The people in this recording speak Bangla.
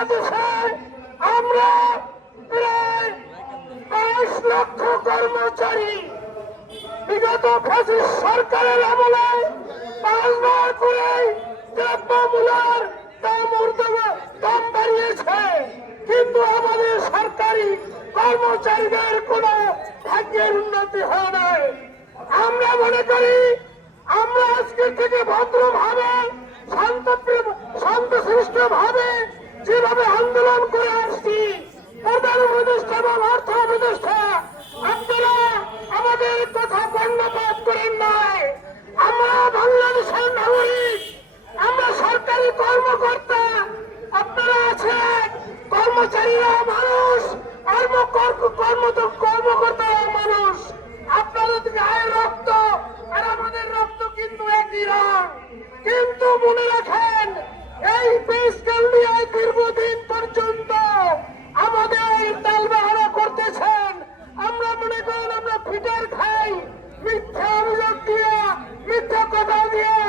বাংলাদেশে আমরা প্রায় 5 লক্ষ কর্মচারী বিগত ফ্যাসিস্ট সরকারের আমলে 5 বার করে দ্রব্যমূল্যের দাম বাড়িয়েছে, কিন্তু আমাদের সরকারি কর্মচারীদের কোনো ভাগ্যের উন্নতি হয় নাই। আমরা মনে করি আমরা আজকে থেকে ভদ্রভাবে শান্তশিষ্ট ভাবে যেভাবে আন্দোলন করে আসছি, প্রধান উপদেষ্টা এবং অর্থ উপদেষ্টা আপনারা আমাদের কথা কর্ণপাত করেন নাই। আমরা বাংলাদেশের নাগরিক, আমরা সরকারি কর্মকর্তা, আপনারা আছেন কর্মচারীরা মানুষ, কর্মকর্তারা মানুষ। আপনাদের গায়ের রক্ত আর আমাদের রক্ত কিন্তু একই রং। কিন্তু মনে রাখেন, এই পে স্কেল নিয়ে দীর্ঘদিন পর্যন্ত আমাদের তালবাহানা করতেছেন। আমরা মনে করেন আমরা ফিটার খাই, মিথ্যা অভিযোগ দিয়ে, মিথ্যা কথা দিয়ে